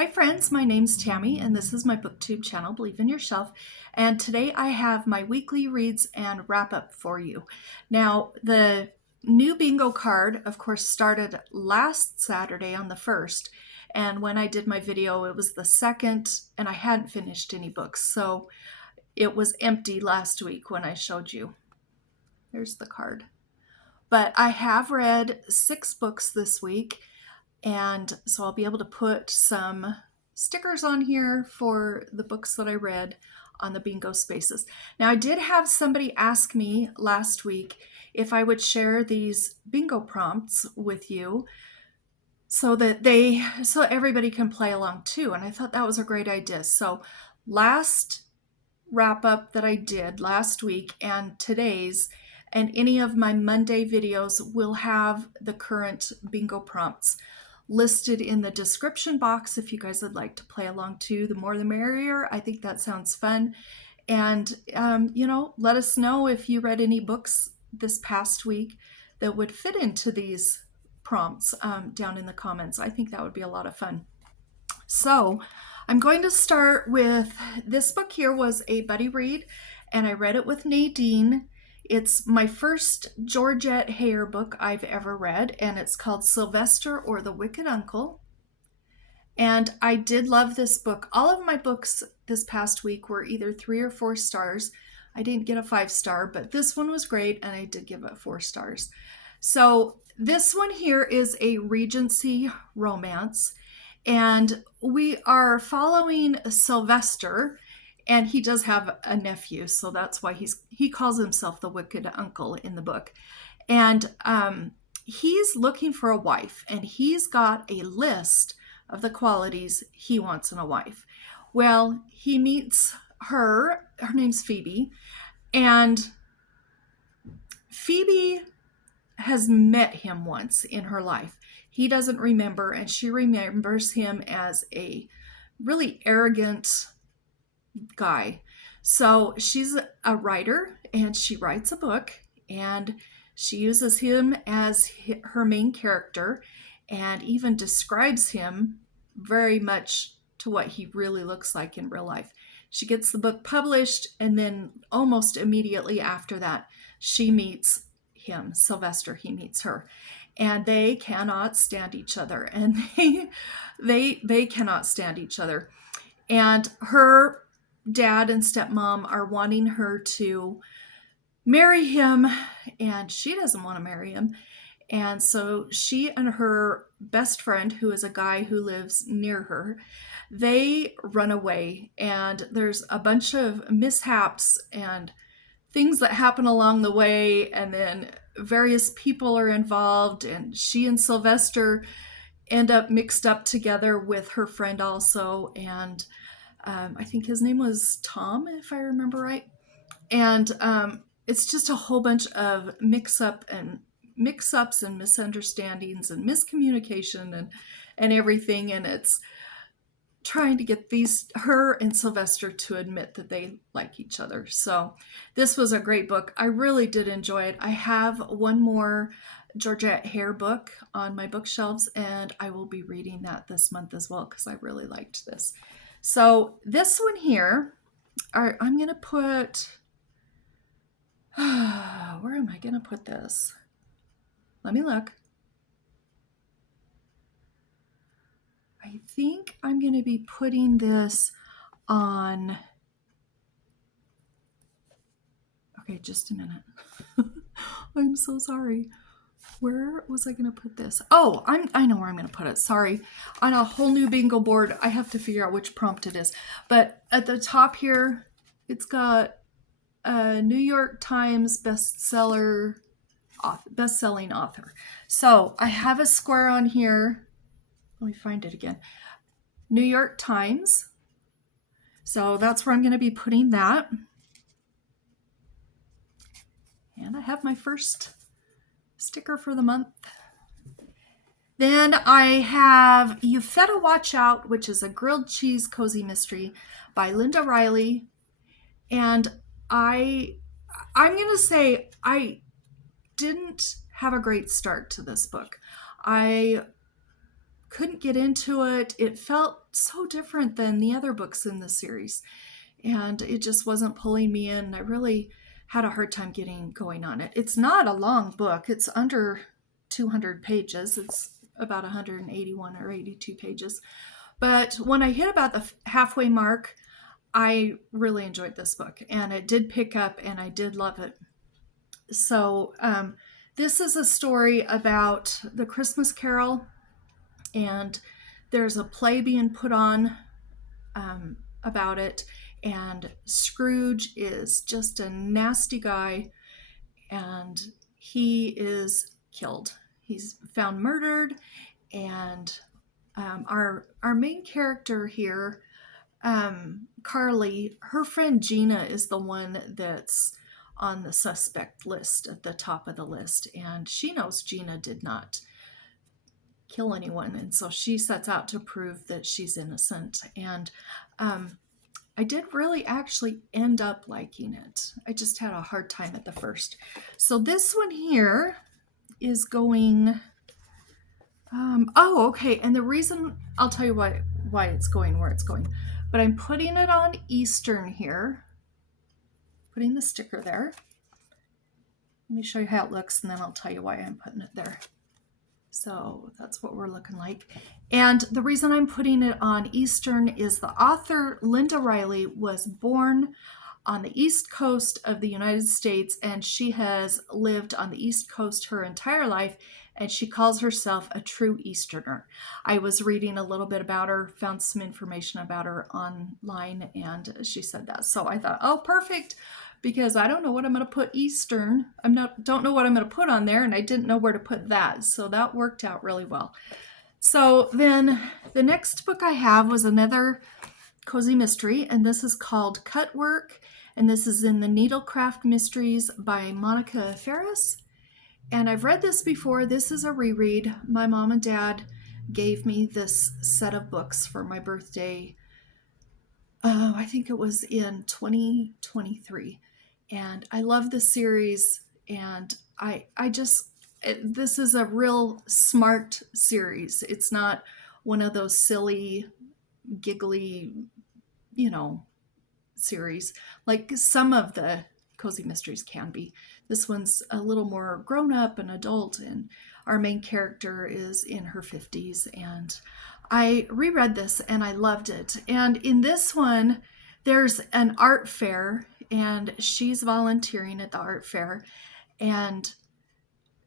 Hi friends, my name's Tammy and this is my booktube channel, Believe in Yourself. And today I have my weekly reads and wrap up for you. Now, the new bingo card, of course, started last Saturday on the 1st. And when I did my video, it was the 2nd and I hadn't finished any books. So it was empty last week when I showed you. There's the card. But I have read 6 books this week. And so I'll be able to put some stickers on here for the books that I read on the bingo spaces. Now, I did have somebody ask me last week if I would share these bingo prompts with you so that so everybody can play along too. And I thought that was a great idea. So last wrap up that I did last week and today's and any of my Monday videos will have the current bingo prompts listed in the description box if you guys would like to play along too. The more the merrier. I think that sounds fun. And, let us know if you read any books this past week that would fit into these prompts down in the comments. I think that would be a lot of fun. So I'm going to start with this book here was a buddy read, and I read it with Nadine. It's my first Georgette Heyer book I've ever read, and it's called Sylvester or the Wicked Uncle. And I did love this book. All of my books this past week were either 3 or 4 stars. I didn't get a 5-star, but this one was great, and I did give it 4 stars. So this one here is a Regency romance, and we are following Sylvester. And he does have a nephew, so that's why he calls himself the Wicked Uncle in the book. And he's looking for a wife, and he's got a list of the qualities he wants in a wife. Well, he meets her name's Phoebe, and Phoebe has met him once in her life. He doesn't remember, and she remembers him as a really arrogant guy. So she's a writer and she writes a book and she uses him as her main character and even describes him very much to what he really looks like in real life. She gets the book published and then almost immediately after that she meets him, Sylvester. He meets her and they cannot stand each other, and they cannot stand each other. And her dad and stepmom are wanting her to marry him, and she doesn't want to marry him. And so she and her best friend, who is a guy who lives near her, they run away, and there's a bunch of mishaps and things that happen along the way, and then various people are involved, and she and Sylvester end up mixed up together with her friend also, and I think his name was Tom, if I remember right. And it's just a whole bunch of mix-ups and misunderstandings and miscommunication and everything. And it's trying to get her and Sylvester to admit that they like each other. So this was a great book. I really did enjoy it. I have one more Georgette Heyer book on my bookshelves, and I will be reading that this month as well because I really liked this. So this one here, I'm going to put, where am I going to put this? Let me look. I think I'm going to be putting this on, okay, just a minute. I'm so sorry. Where was I going to put this? Oh, I know where I'm going to put it. Sorry. On a whole new bingo board, I have to figure out which prompt it is. But at the top here, it's got a New York Times best-selling author. So I have a square on here. Let me find it again. New York Times. So that's where I'm going to be putting that. And I have my first sticker for the month. Then I have You Feta Watch Out, which is a grilled cheese cozy mystery by Linda Reilly. And I'm going to say I didn't have a great start to this book. I couldn't get into it. It felt so different than the other books in the series, and it just wasn't pulling me in. I really had a hard time getting going on it. It's not a long book. It's under 200 pages. It's about 181 or 82 pages. But when I hit about the halfway mark, I really enjoyed this book, and it did pick up, and I did love it. So this is a story about the Christmas Carol, and there's a play being put on about it, and Scrooge is just a nasty guy, and he is killed. He's found murdered, and our main character here, Carly, her friend Gina is the one that's on the suspect list at the top of the list, and she knows Gina did not kill anyone, and so she sets out to prove that she's innocent. And I did really actually end up liking it. I just had a hard time at the first. So this one here is going oh, okay, and the reason, I'll tell you why it's going where it's going, but I'm putting it on Eastern here, putting the sticker there. Let me show you how it looks, and then I'll tell you why I'm putting it there. So that's what we're looking like. And the reason I'm putting it on Eastern is the author, Linda Reilly, was born on the East Coast of the United States, and she has lived on the East Coast her entire life, and she calls herself a true Easterner. I was reading a little bit about her, found some information about her online, and she said that. So I thought, oh, perfect, because I don't know what I'm going to put Eastern. Don't know what I'm going to put on there, and I didn't know where to put that. So that worked out really well. So then the next book I have was another cozy mystery, and this is called Cutwork, and this is in the Needlecraft Mysteries by Monica Ferris. And I've read this before. This is a reread. My mom and dad gave me this set of books for my birthday. I think it was in 2023. And I love the series, and this is a real smart series. It's not one of those silly, giggly, series like some of the cozy mysteries can be. This one's a little more grown up and adult, and our main character is in her 50s, and I reread this and I loved it. And in this one, there's an art fair, and she's volunteering at the art fair, and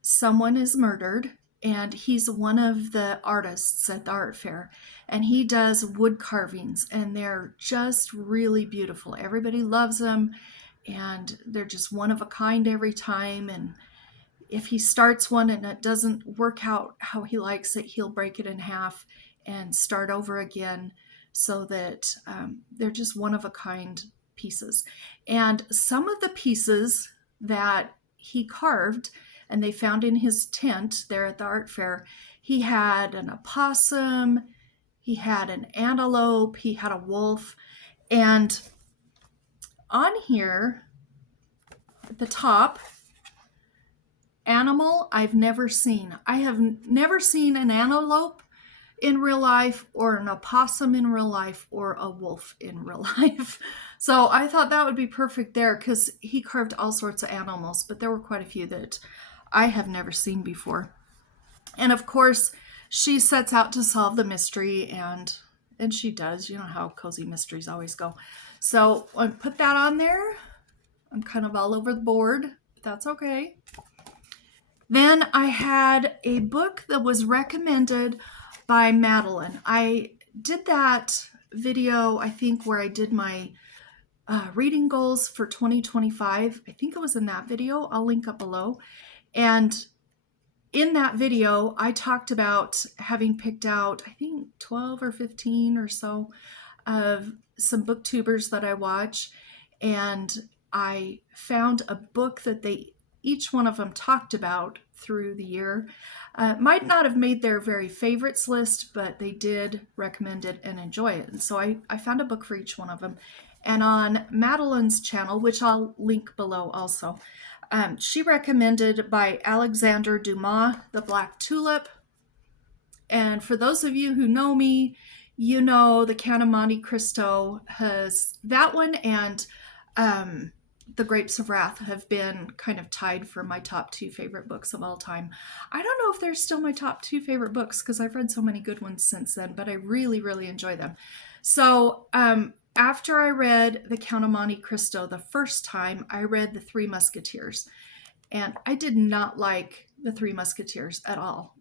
someone is murdered, and he's one of the artists at the art fair, and he does wood carvings, and they're just really beautiful. Everybody loves them, and they're just one of a kind every time. And if he starts one and it doesn't work out how he likes it, he'll break it in half and start over again, so that they're just one of a kind pieces. And some of the pieces that he carved and they found in his tent there at the art fair, he had an opossum, he had an antelope, he had a wolf. And on here at the top, animal I've never seen. I have never seen an antelope in real life, or an opossum in real life, or a wolf in real life. So I thought that would be perfect there, because he carved all sorts of animals, but there were quite a few that I have never seen before. And of course, she sets out to solve the mystery, and she does. You know how cozy mysteries always go. So I put that on there. I'm kind of all over the board, but that's okay. Then I had a book that was recommended by Madelyn. I did that video, I think, where I did my reading goals for 2025. I think it was in that video. I'll link up below. And in that video, I talked about having picked out, I think, 12 or 15 or so of some booktubers that I watch. And I found a book that each one of them talked about through the year. Might not have made their very favorites list, but they did recommend it and enjoy it. And so I found a book for each one of them. And on Madelyn's channel, which I'll link below also, she recommended by Alexandre Dumas, The Black Tulip. And for those of you who know me, you know the Count of Monte Cristo has that one, and The Grapes of Wrath have been kind of tied for my top 2 favorite books of all time. I don't know if they're still my top 2 favorite books because I've read so many good ones since then, but I really, really enjoy them. So after I read The Count of Monte Cristo the first time, I read The Three Musketeers. And I did not like The Three Musketeers at all.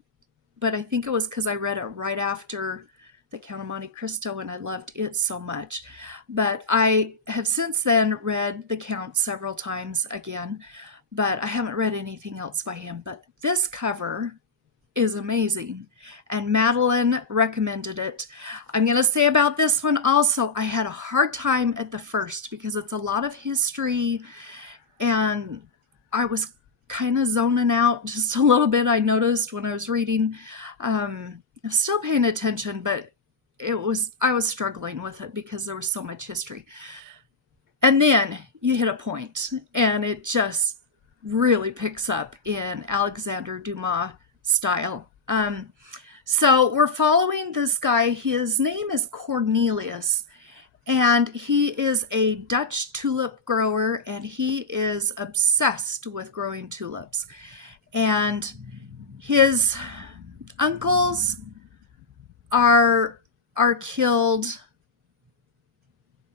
But I think it was because I read it right after The Count of Monte Cristo and I loved it so much. But I have since then read The Count several times again, but I haven't read anything else by him. But this cover is amazing, and Madelyn recommended it. I'm going to say about this one also, I had a hard time at the first because it's a lot of history, and I was kind of zoning out just a little bit. I noticed when I was reading. I'm still paying attention, but I was struggling with it because there was so much history. And then you hit a point and it just really picks up in Alexandre Dumas style. So we're following this guy. His name is Cornelius, and he is a Dutch tulip grower, and he is obsessed with growing tulips. And his uncles are killed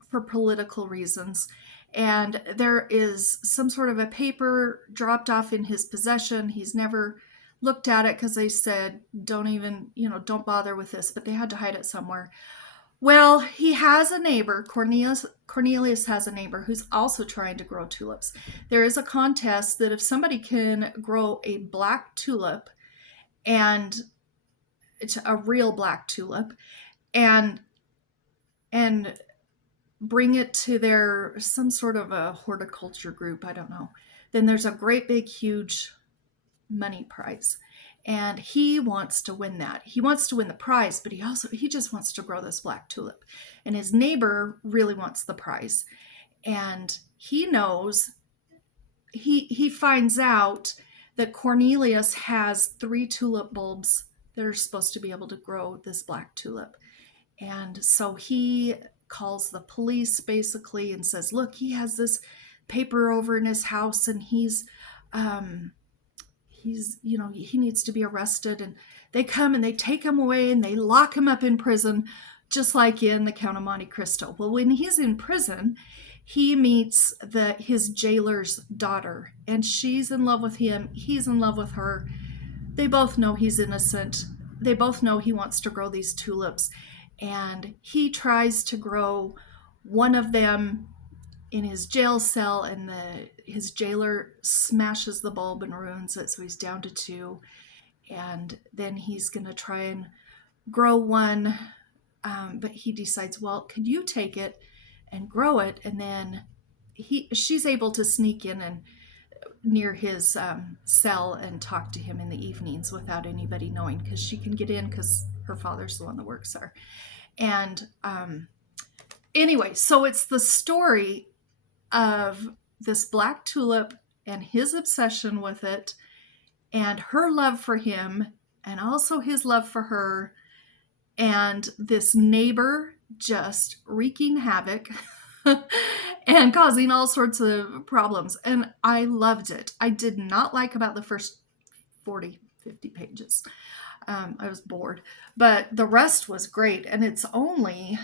for political reasons, and there is some sort of a paper dropped off in his possession. He's never looked at it because they said don't bother with this, but they had to hide it somewhere. Well, he has a neighbor. Cornelius has a neighbor who's also trying to grow tulips. There is a contest that if somebody can grow a black tulip, and it's a real black tulip, and bring it to their some sort of a horticulture group, I don't know, then there's a great big huge money prize. And he wants to win that. He wants to win the prize, but he just wants to grow this black tulip. And his neighbor really wants the prize. And he knows, he finds out that Cornelius has 3 tulip bulbs that are supposed to be able to grow this black tulip. And so he calls the police basically and says, look, he has this paper over in his house, and he needs to be arrested. And they come and they take him away and they lock him up in prison, just like in The Count of Monte Cristo. Well, when he's in prison, he meets his jailer's daughter, and she's in love with him. He's in love with her. They both know he's innocent. They both know he wants to grow these tulips, and he tries to grow one of them in his jail cell, and his jailer smashes the bulb and ruins it, so he's down to 2. And then he's going to try and grow one, but he decides, well, could you take it and grow it? And then she's able to sneak in and near his cell and talk to him in the evenings without anybody knowing, because she can get in because her father's the one that works there. And anyway, so it's the story of this black tulip and his obsession with it, and her love for him, and also his love for her, and this neighbor just wreaking havoc and causing all sorts of problems. And I loved it. I did not like about the first 40, 50 pages. I was bored, but the rest was great. And it's only,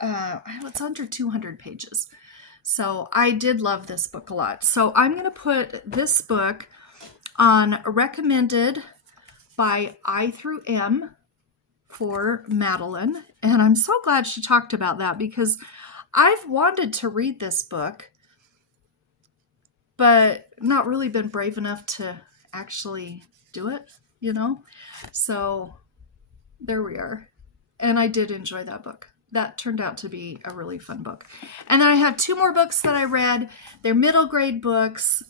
it's under 200 pages. So I did love this book a lot. So I'm going to put this book on recommended by I through M for Madelyn. And I'm so glad she talked about that, because I've wanted to read this book, but not really been brave enough to actually do it, So there we are. And I did enjoy that book. That turned out to be a really fun book. And then I have 2 more books that I read. They're middle grade books.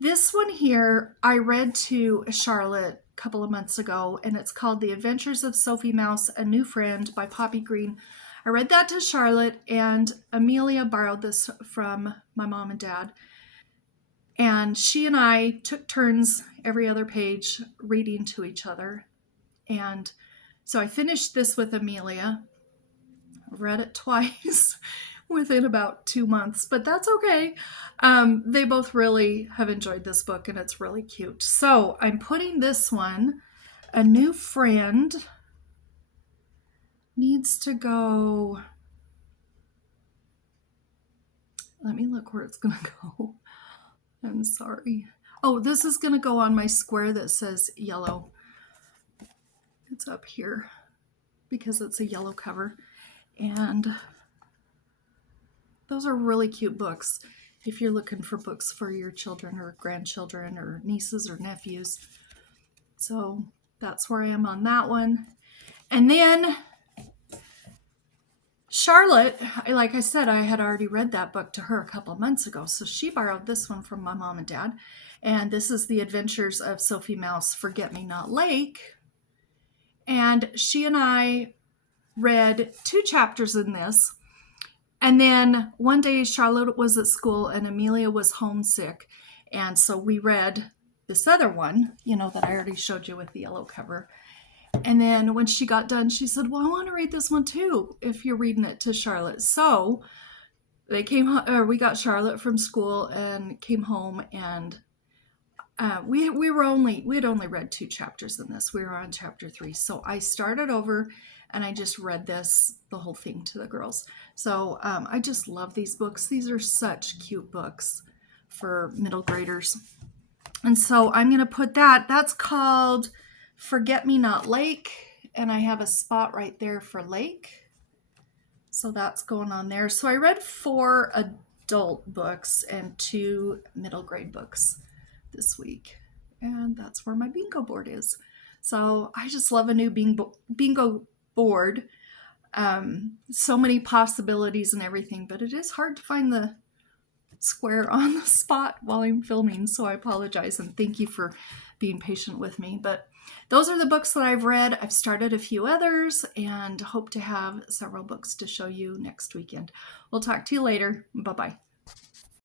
This one here I read to Charlotte a couple of months ago, and it's called The Adventures of Sophie Mouse, A New Friend by Poppy Green. I read that to Charlotte, and Amelia borrowed this from my mom and dad. And she and I took turns every other page reading to each other. And so I finished this with Amelia. I read it twice within about 2 months, but that's okay. They both really have enjoyed this book, and it's really cute. So I'm putting this one, A New Friend, needs to go. Let me look where it's going to go. I'm sorry. Oh, this is going to go on my square that says yellow. It's up here because it's a yellow cover. And those are really cute books if you're looking for books for your children or grandchildren or nieces or nephews. So that's where I am on that one. And then Charlotte, like I said, I had already read that book to her a couple of months ago. So she borrowed this one from my mom and dad. And this is The Adventures of Sophie Mouse Forget-Me-Not Lake. And she and I read 2 chapters in this. And then one day Charlotte was at school and Amelia was homesick. And so we read this other one, that I already showed you with the yellow cover. And then when she got done, she said, well, I want to read this one too, if you're reading it to Charlotte. So we got Charlotte from school and came home, and we had only read 2 chapters in this. We were on chapter 3. So I started over and I just read the whole thing to the girls. So I just love these books. These are such cute books for middle graders. And so I'm going to put that's called Forget-Me-Not Lake, and I have a spot right there for lake. So that's going on there. So I read 4 adult books and 2 middle grade books this week. And that's where my bingo board is. So I just love a new bingo board. So many possibilities and everything, but it is hard to find the square on the spot while I'm filming. So I apologize and thank you for being patient with me. But those are the books that I've read. I've started a few others and hope to have several books to show you next weekend. We'll talk to you later. Bye-bye.